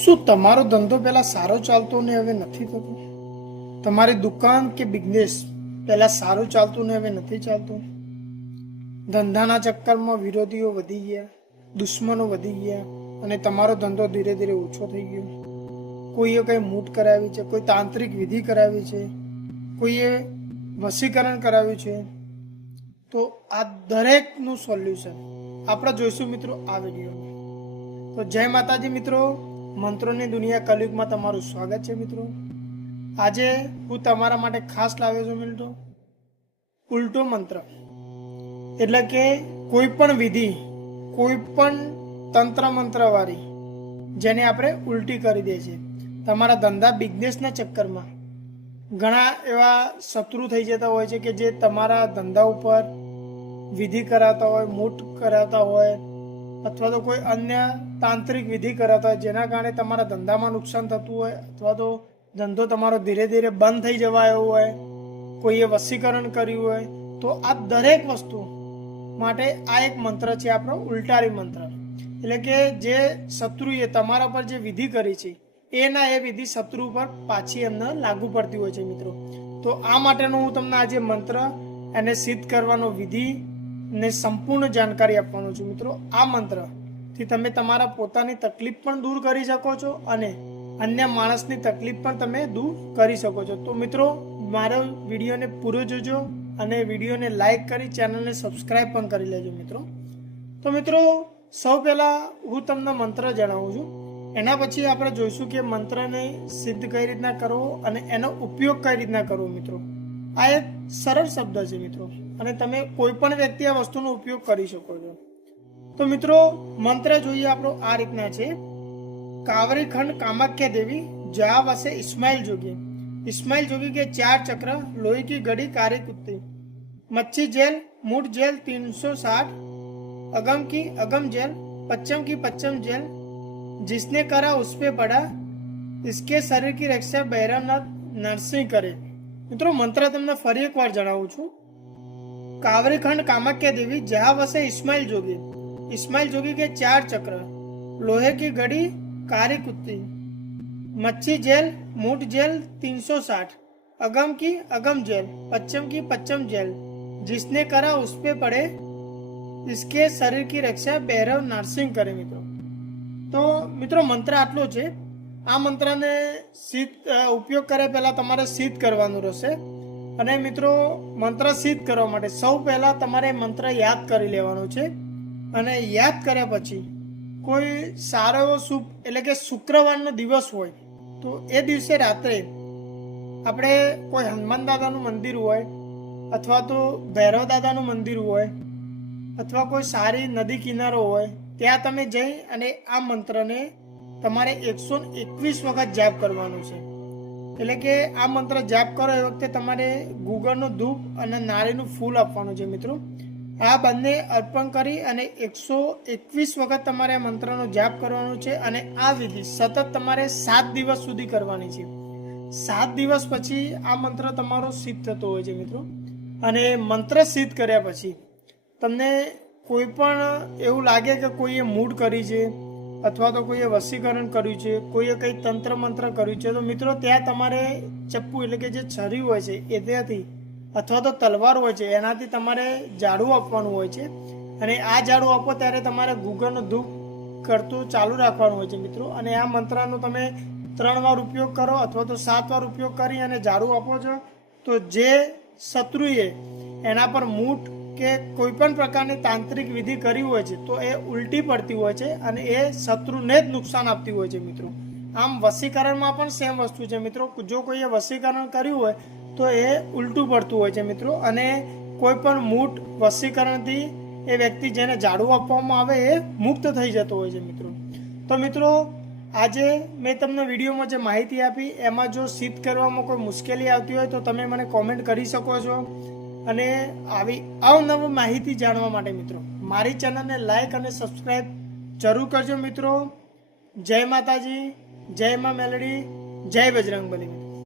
શું તમારો ધંધો પહેલા સારો ચાલતો ને હવે નથી થતો? તમારી દુકાન કે બિઝનેસ પહેલા સારું ચાલતું ને હવે નથી ચાલતું? ધંધાના ચક્કરમાં વિરોધીઓ વધી ગયા, દુશ્મનો વધી ગયા અને તમારો ધંધો ધીરે ધીરે ઓછો થઈ ગયો. કોઈએ કંઈ મૂઠ કરાવી છે, કોઈ તાંત્રિક વિધિ કરાવી છે, કોઈએ વશીકરણ કરાવ્યું છે. તો આ દરેકનું સોલ્યુશન આપણે જોઈશું મિત્રો આ વિડીયોમાં. તો જય માતાજી મિત્રો, મંત્રોની દુનિયા કલયુગમાં તમારું સ્વાગત છે મિત્રો. આજે હું તમારા માટે ખાસ લાવ્યો છું મિત્રો ઉલટો મંત્ર. એટલે કે કોઈ પણ વિધિ, કોઈ પણ તંત્ર મંત્ર વાળી જેને આપણે ઉલટી કરી દે છે. તમારા ધંધા બિઝનેસના ચક્કરમાં ઘણા એવા શત્રુ થઈ જતા હોય છે કે જે તમારા ધંધા ઉપર વિધિ કરાવતા હોય, મૂઠ કરાવતા હોય અથવા તો કોઈ અન્ય તાંત્રિક વિધિ કરાવતા હોય, જેના કારણે તમારા ધંધામાં નુકસાન થતું હોય અથવા તો ધંધો તમારો ધીરે ધીરે બંધ થઈ જવાયો હોય, કોઈએ વશીકરણ કર્યું હોય. તો આ દરેક વસ્તુ માટે આ એક મંત્ર છે આપણો ઉલટારી મંત્ર. એટલે કે જે શત્રુએ તમારા પર જે વિધિ કરી છે એના એ વિધિ શત્રુ પર પાછી એમને લાગુ પડતી હોય છે મિત્રો. તો આ માટેનો હું તમને આજે મંત્ર એને સિદ્ધ કરવાનો વિધિ ને સંપૂર્ણ જાણકારી આપવાનો છું મિત્રો. આ મંત્રથી તમે તમારા પોતાની તકલીફ પણ દૂર કરી શકો છો અને અન્ય માણસની તકલીફ પણ તમે દૂર કરી શકો છો. તો મિત્રો મારો વિડીયોને પૂરો જોજો અને વિડીયોને લાઈક કરી ચેનલને સબસ્ક્રાઈબ પણ કરી લેજો મિત્રો. તો મિત્રો સૌ પહેલાં હું તમને મંત્ર જણાવું છું, એના પછી આપણે જોઈશું કે મંત્રને સિદ્ધ કઈ રીતના કરવો અને એનો ઉપયોગ કઈ રીતના કરવો મિત્રો. આ એક સરળ શબ્દ છે મિત્રો અને તમે કોઈ પણ વ્યક્તિ આ વસ્તુનો ઉપયોગ કરી શકો છો. તો મિત્રો મંત્ર જોઈએ આપણો આ રીતના છે. कावरी खंड कामाख्या देवी जहाँ वसे इस्माइल जोगी. इस्माइल जोगी के 4 चक्र, लोही की घड़ी कारी कुत्ती, मच्छी जेल, मूठ जेल 360, अगम की अगम जेल, पच्चम की पच्चम जेल, जिसने करा उस पे पड़ा, इसके शरीर की रक्षा भैरवनाथ नरसिंह करे. મિત્રો મંત્ર તમને ફરી એકવાર જણાવું છું. કાવરી ખંડ કામાખ્યા દેવી જहाँ वसे इस्माइल जोगी. इस्माइल जोगी के 4 चक्र, लोहे की घड़ी कारी कुत्ती, मच्छी जेल, मूठ जेल 360, अगम की अगम जेल, पच्चम की पच्चम जेल, जिसने करा उस पे पड़े, इसके शरीर की रक्षा भैरव नरसिंह करे. મિત્રો તો મિત્રો મંત્ર આટલો છે. આ મંત્રને સિદ્ધ ઉપયોગ કરે પહેલાં તમારે સિદ્ધ કરવાનું રહેશે. અને મિત્રો મંત્ર સિદ્ધ કરવા માટે સૌ પહેલાં તમારે મંત્ર યાદ કરી લેવાનો છે. અને યાદ કર્યા પછી કોઈ સારો એવો શુભ એટલે કે શુક્રવારનો દિવસ હોય તો એ દિવસે રાત્રે આપણે કોઈ હનુમાન દાદાનું મંદિર હોય અથવા તો ભૈરવ દાદાનું મંદિર હોય અથવા કોઈ સારી નદી કિનારો હોય ત્યાં તમે જઈ અને આ મંત્રને તમારે 121 વખત જાપ કરવાનું છે. એટલે કે આ મંત્ર જાપ કરો એ વખતે તમારે ગુગળનો ધૂપ અને નાળીનું ફૂલ આપવાનું છે મિત્રો. આ બંને અર્પણ કરી અને 121 વખત તમારે આ મંત્રનો જાપ કરવાનો છે. અને આ વિધિ સતત તમારે 7 દિવસ સુધી કરવાની છે. 7 દિવસ પછી આ મંત્ર તમારો સિદ્ધ થતો હોય છે મિત્રો. અને મંત્ર સિદ્ધ કર્યા પછી તમને કોઈ પણ એવું લાગે કે કોઈએ મૂઢ કરી છે અથવા તો કોઈએ વશીકરણ કર્યું છે, કોઈએ કંઈ તંત્ર મંત્ર કર્યું છે, તો મિત્રો ત્યાં તમારે ચપ્પુ એટલે કે જે છરી હોય છે એ ત્યાંથી અથવા તો તલવાર હોય છે એનાથી તમારે ઝાડું આપવાનું હોય છે. અને આ ઝાડું આપો ત્યારે તમારે ગુગળનો ધૂપ કરતું ચાલુ રાખવાનું હોય છે મિત્રો. અને આ મંત્રનો તમે 3 વાર ઉપયોગ કરો અથવા તો 7 વાર ઉપયોગ કરી અને ઝાડું આપો છો તો જે શત્રુએ એના પર મૂઠ કે કોઈ પણ પ્રકારની તાંત્રિક વિધિ કરી હોય છે તો એ ઉલટી પડતી હોય છે અને એ શત્રુને જ નુકસાન આપતી હોય છે મિત્રો. આમ વશીકરણમાં પણ સેમ વસ્તુ છે મિત્રો. જો કોઈએ વશીકરણ કર્યું હોય તો એ ઉલટું પડતું હોય છે મિત્રો. અને કોઈ પણ મૂઠ વશીકરણથી એ વ્યક્તિ જેને ઝાડુ આપવામાં આવે એ મુક્ત થઈ જતો હોય છે મિત્રો. તો મિત્રો આજે મેં તમને વિડીયોમાં જે માહિતી આપી એમાં જો સિદ્ધ કરવામાં કોઈ મુશ્કેલી આવતી હોય તો તમે મને કોમેન્ટ કરી શકો છો. અને આવી અવનવી માહિતી જાણવા માટે મિત્રો મારી ચેનલને લાઈક અને સબસ્ક્રાઈબ જરૂર કરજો મિત્રો. જય માતાજી, જય મા મેલડી, જય બજરંગબલી.